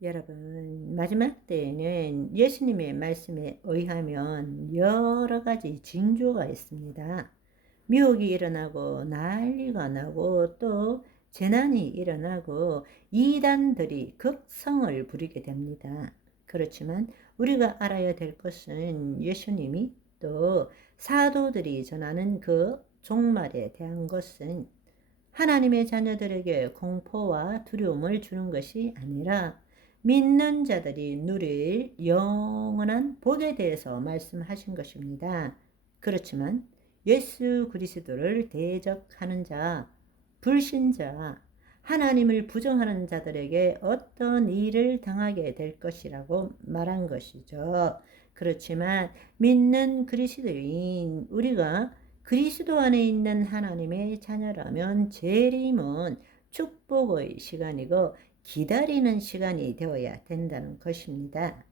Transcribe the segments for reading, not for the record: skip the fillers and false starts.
여러분, 마지막 때에는 예수님의 말씀에 의하면 여러 가지 징조가 있습니다. 미혹이 일어나고 난리가 나고 또 재난이 일어나고 이단들이 극성을 부리게 됩니다. 그렇지만 우리가 알아야 될 것은 예수님이 또 사도들이 전하는 그 종말에 대한 것은 하나님의 자녀들에게 공포와 두려움을 주는 것이 아니라 믿는 자들이 누릴 영원한 복에 대해서 말씀하신 것입니다. 그렇지만 예수 그리스도를 대적하는 자, 불신자, 하나님을 부정하는 자들에게 어떤 일을 당하게 될 것이라고 말한 것이죠. 그렇지만 믿는 그리스도인 우리가 그리스도 안에 있는 하나님의 자녀라면 재림은 축복의 시간이고 기다리는 시간이 되어야 된다는 것입니다.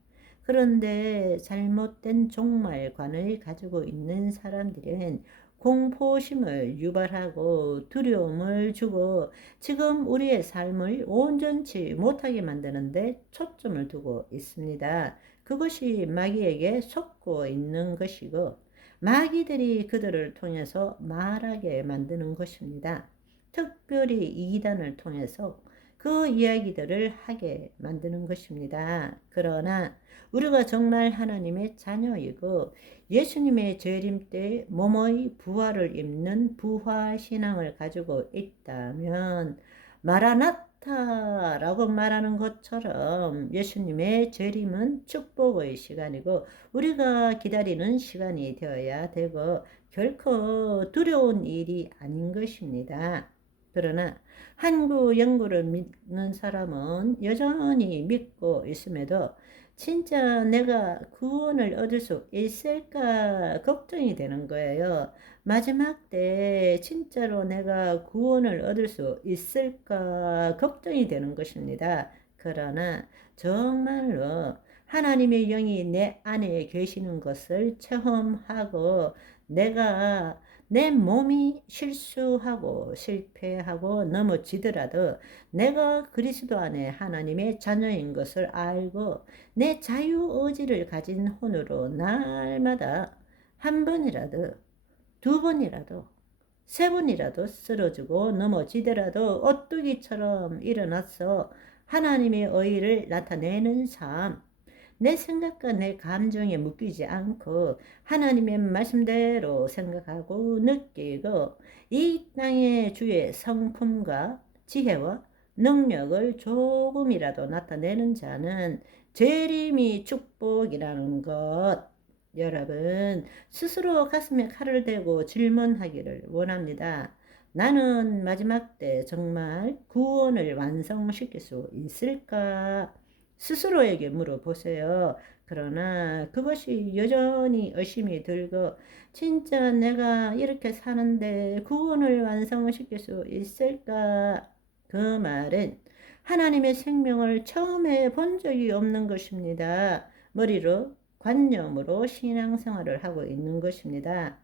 그런데 잘못된 종말관을 가지고 있는 사람들은 공포심을 유발하고 두려움을 주고 지금 우리의 삶을 온전치 못하게 만드는데 초점을 두고 있습니다. 그것이 마귀에게 속고 있는 것이고 마귀들이 그들을 통해서 말하게 만드는 것입니다. 특별히 이단을 통해서 그 이야기들을 하게 만드는 것입니다. 그러나 우리가 정말 하나님의 자녀이고 예수님의 재림 때 몸의 부활을 입는 부활신앙을 가지고 있다면 마라나타라고 말하는 것처럼 예수님의 재림은 축복의 시간이고 우리가 기다리는 시간이 되어야 되고 결코 두려운 일이 아닌 것입니다. 그러나 한구 영구를 믿는 사람은 여전히 믿고 있음에도 진짜 내가 구원을 얻을 수 있을까 걱정이 되는 거예요. 마지막 때 진짜로 내가 구원을 얻을 수 있을까 걱정이 되는 것입니다. 그러나 정말로 하나님의 영이 내 안에 계시는 것을 체험하고 내가 내 몸이 실수하고 실패하고 넘어지더라도 내가 그리스도 안에 하나님의 자녀인 것을 알고 내 자유의지를 가진 혼으로 날마다 한 번이라도 두 번이라도 세 번이라도 쓰러지고 넘어지더라도 오뚜기처럼 일어나서 하나님의 의의를 나타내는 삶, 내 생각과 내 감정에 묶이지 않고 하나님의 말씀대로 생각하고 느끼고 이 땅의 주의 성품과 지혜와 능력을 조금이라도 나타내는 자는 재림이 축복이라는 것. 여러분 스스로 가슴에 칼을 대고 질문하기를 원합니다. 나는 마지막 때 정말 구원을 완성시킬 수 있을까? 스스로에게 물어보세요. 그러나 그것이 여전히 의심이 들고 진짜 내가 이렇게 사는데 구원을 완성시킬 수 있을까? 그 말은 하나님의 생명을 처음 해본 적이 없는 것입니다. 머리로 관념으로 신앙생활을 하고 있는 것입니다.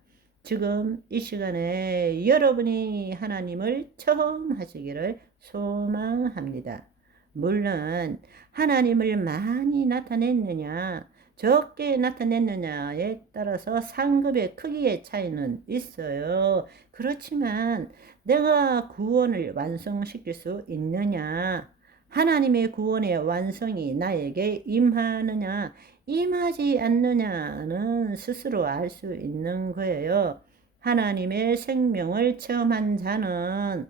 지금 이 시간에 여러분이 하나님을 처음 하시기를 소망합니다. 물론 하나님을 많이 나타냈느냐 적게 나타냈느냐에 따라서 상급의 크기의 차이는 있어요. 그렇지만 내가 구원을 완성시킬 수 있느냐, 하나님의 구원의 완성이 나에게 임하느냐 임하지 않느냐는 스스로 알 수 있는 거예요. 하나님의 생명을 체험한 자는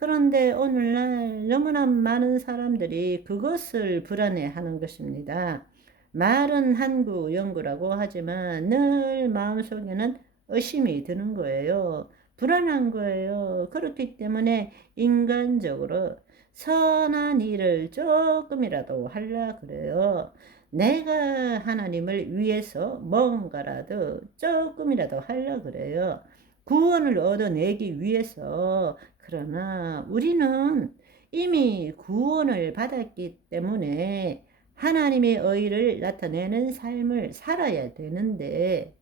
그런데 오늘날 너무나 많은 사람들이 그것을 불안해하는 것입니다. 말은 한구 영구라고 하지만 늘 마음속에는 의심이 드는 거예요. 불안한 거예요. 그렇기 때문에 인간적으로 선한 일을 조금이라도 하려 그래요. 내가 하나님을 위해서 뭔가라도 조금이라도 하려 그래요. 구원을 얻어내기 위해서. 그러나 우리는 이미 구원을 받았기 때문에 하나님의 의를 나타내는 삶을 살아야 되는데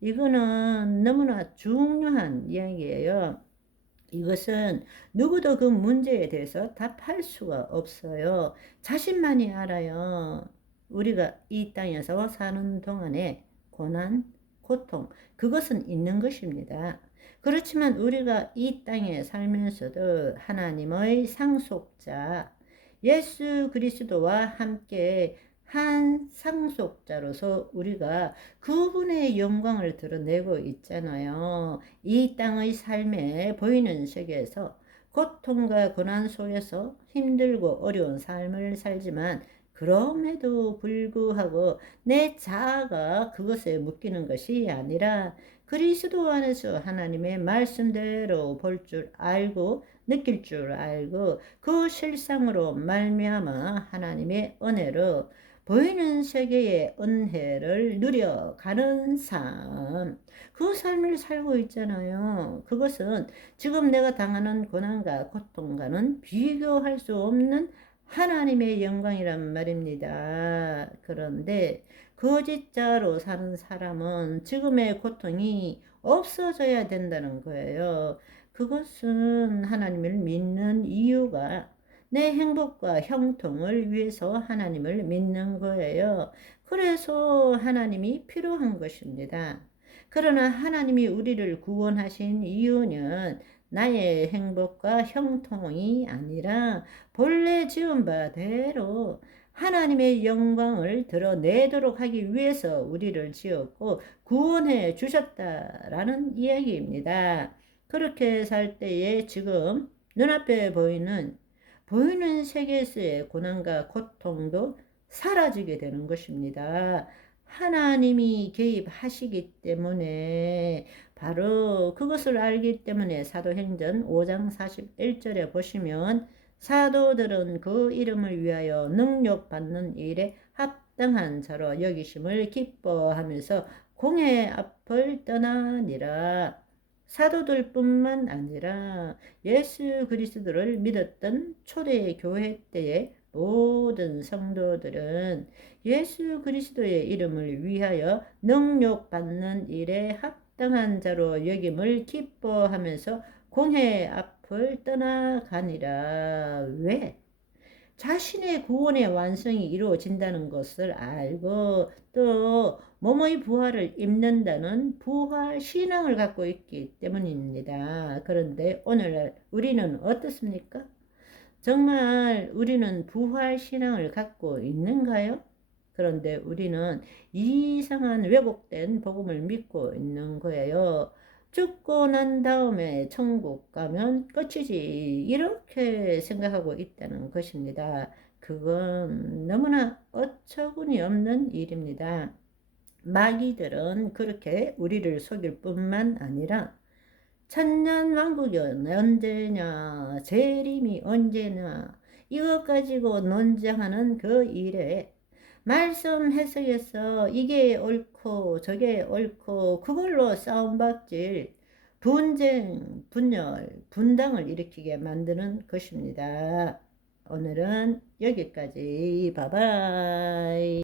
이거는 너무나 중요한 이야기예요. 이것은 누구도 그 문제에 대해서 답할 수가 없어요. 자신만이 알아요. 우리가 이 땅에서 사는 동안에 고난, 고통, 그것은 있는 것입니다. 그렇지만 우리가 이 땅에 살면서도 하나님의 상속자, 예수 그리스도와 함께 한 상속자로서 우리가 그분의 영광을 드러내고 있잖아요. 이 땅의 삶에 보이는 세계에서 고통과 고난 속에서 힘들고 어려운 삶을 살지만 그럼에도 불구하고 내 자아가 그것에 묶이는 것이 아니라 그리스도 안에서 하나님의 말씀대로 볼 줄 알고 느낄 줄 알고 그 실상으로 말미암아 하나님의 은혜로 보이는 세계의 은혜를 누려가는 삶, 그 삶을 살고 있잖아요. 그것은 지금 내가 당하는 고난과 고통과는 비교할 수 없는 하나님의 영광이란 말입니다. 그런데 거짓자로 사는 사람은 지금의 고통이 없어져야 된다는 거예요. 그것은 하나님을 믿는 이유가 내 행복과 형통을 위해서 하나님을 믿는 거예요. 그래서 하나님이 필요한 것입니다. 그러나 하나님이 우리를 구원하신 이유는 나의 행복과 형통이 아니라 본래 지은 바대로 하나님의 영광을 드러내도록 하기 위해서 우리를 지었고 구원해 주셨다라는 이야기입니다. 그렇게 살 때에 지금 눈앞에 보이는 세계에서의 고난과 고통도 사라지게 되는 것입니다. 하나님이 개입하시기 때문에 바로 그것을 알기 때문에 사도행전 5장 41절에 보시면 사도들은 그 이름을 위하여 능력받는 일에 합당한 자로 여기심을 기뻐하면서 공회 앞을 떠나니라. 사도들뿐만 아니라 예수 그리스도를 믿었던 초대 교회 때의 모든 성도들은 예수 그리스도의 이름을 위하여 능력받는 일에 합당한 자로 여김을 기뻐하면서 공회 앞을 떠나가니라. 왜? 자신의 구원의 완성이 이루어진다는 것을 알고 또 몸의 부활을 입는다는 부활 신앙을 갖고 있기 때문입니다. 그런데 오늘날 우리는 어떻습니까? 정말 우리는 부활 신앙을 갖고 있는가요? 그런데 우리는 이상한 왜곡된 복음을 믿고 있는 거예요. 죽고 난 다음에 천국 가면 끝이지 이렇게 생각하고 있다는 것입니다. 그건 너무나 어처구니 없는 일입니다. 마귀들은 그렇게 우리를 속일 뿐만 아니라 천년왕국이 언제냐, 재림이 언제냐, 이것 가지고 논쟁하는 그 일에 말씀 해석에서 이게 옳고 저게 옳고 그걸로 싸움박질, 분쟁, 분열, 분당을 일으키게 만드는 것입니다. 오늘은 여기까지. 바이바이.